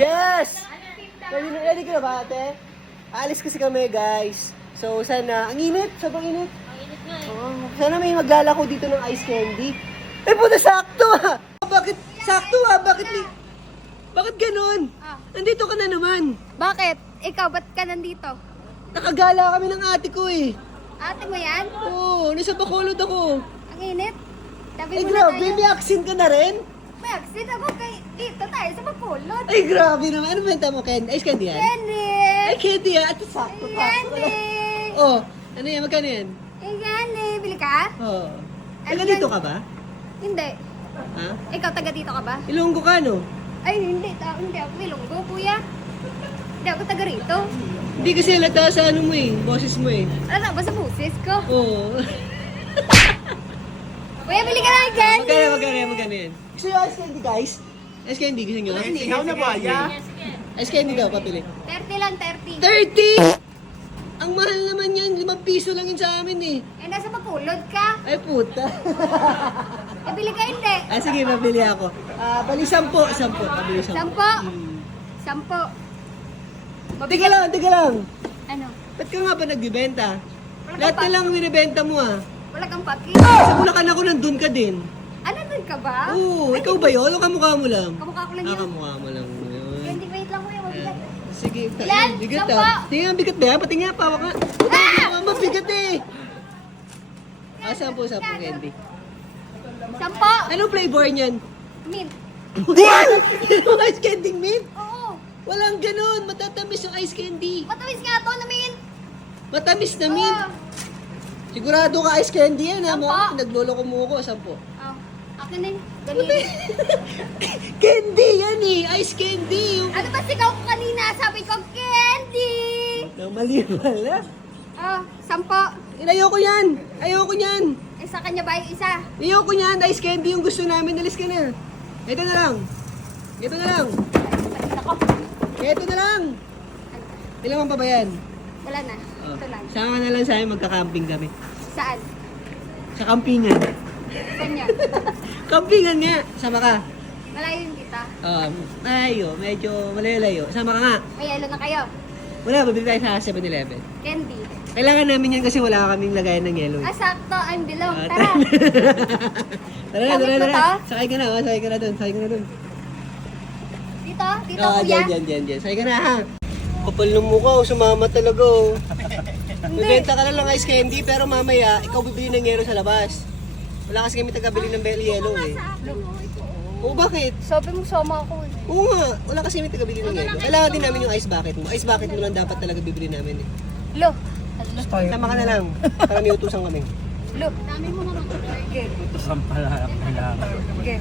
Yes! Ready ka na ba, ate? Alis kasi kami, guys. So, sana, ang init, sobrang init. Ang init nga eh. Oh, sana may maglalako dito ng ice candy. Eh, puta, sakto ah! Bakit? Sakto ah! Bakit ganun? Nandito ka na naman. Bakit? Ikaw, ba't ka nandito? Nakagala kami ng ate ko eh. Ate mo yan? Oo, nasa Bacolod ako. Ang init? Sabi Eh, mo na grabe, tayo. may vaccine ka na rin? May aksid ako kay dito tayo sa Bacolod. Ay, grabe naman. Ano benta mo, Ken? Ice candy yan? Candy! Ay, candy yan. Ito, sakto. Candy! Oh, ano yan? Magkano yan? Candy! Bili ka? Oo. Ano Taga yan? dito ka ba? Hindi. Ha? Ikaw, taga dito ka ba? Ilonggo ka, no? Ay, hindi. Hindi ako Ilonggo, kuya. Hindi ako taga rito. Hindi kasi halata sa ano mo eh, boses mo eh. Ano ba sa busis ko? Oo. Kuya, bili ka ng candy! Magkano yan? Gusto nyo ice candy, guys? Ice candy, gusto nyo? Ihaw na ba, ya? Ice candy daw, papili. 30 lang, 30. 30! Ang mahal naman yan, 5 piso lang yun sa amin eh. Eh, nasa Bacolod ka. Ay, puta. Eh, bili ka hindi. Sige, mabili ako. Bali 10. Pabili 10. 10. Hmm. 10. Teka lang. Ano? Ba't ka nga ba nagbibenta? Lahat na lang binibenta mo ah. Wala kang paki. Sa Bulacan ako nandun ka din. Ano doon ka ba? Oo, ikaw ba yun? O kamukha mo lang? Kamukha ko lang yun. Kamukha mo lang yun. Candy, wait lang kuya, mabigat. Sige, Ilan? bigat 10. ah. Tingnan ang bigat ba yan? Pati nga, pawak nga. Mabigat eh. 10 candy. 10. Anong flavor niyan? Mint. Yung ice candy mint? Oo. Walang ganun. Matatamis yung ice candy. Matamis nga to na mint. Matamis na mint. Oo. Sigurado ka ice candy yan ha mo? 10. Nagloloko mo ko, 10. Oh. Akin na yun. Dalili. Candy yan eh. Ice candy. Yung... Ano ba sigaw ko kanina? Sabi ko, candy! Mali pala. Oh, 10. Ayoko yan. Ayoko yan. Eh, sa kanya ba yung isa? Ayoko yan. Ice candy yung gusto namin. Alis ka na. Ito na lang. Ito na lang. Ako. Ito na lang. Ilan pa ba yan? Wala na. Oh. Ito lang. Sama na lang sa amin. Magka-camping kami. Saan? Sa campingan. Saan yan? Campingan nga. Sama ka. Malayo yung kita. Malayo. Medyo malayo-layo. Sama ka nga. May yelo na kayo. Wala, babili tayo sa 7-Eleven. Candy. Kailangan namin yan kasi wala kaming lagayan ng yellow. Ah, sakto. I'm below. Ah, Tara. Tara na, Gamit tara mo na. to? Sakay ka na, sakay ka na dun, sakay ka na dun. Dito? Dito, Ah, kuya? dyan. Sakay ka na ha. Kapal ng mukha, sumama talaga oh. Bibenta ka na lang ice candy, pero mamaya, ikaw bibili ng yelo sa labas. Wala kasi kami tagabili ng yelo eh. Oo, bakit? Sabi mo, soma ako. Oo nga, wala kasi kami tagabili ng yelo. Kailangan din namin yung ice bucket mo. Ice bucket mo lang dapat talaga bibili namin eh. Lo. Tama ka na lang, para may utusan kami. Lo. Dami mo naman. Okay. Utusan pala. Kailangan. Okay.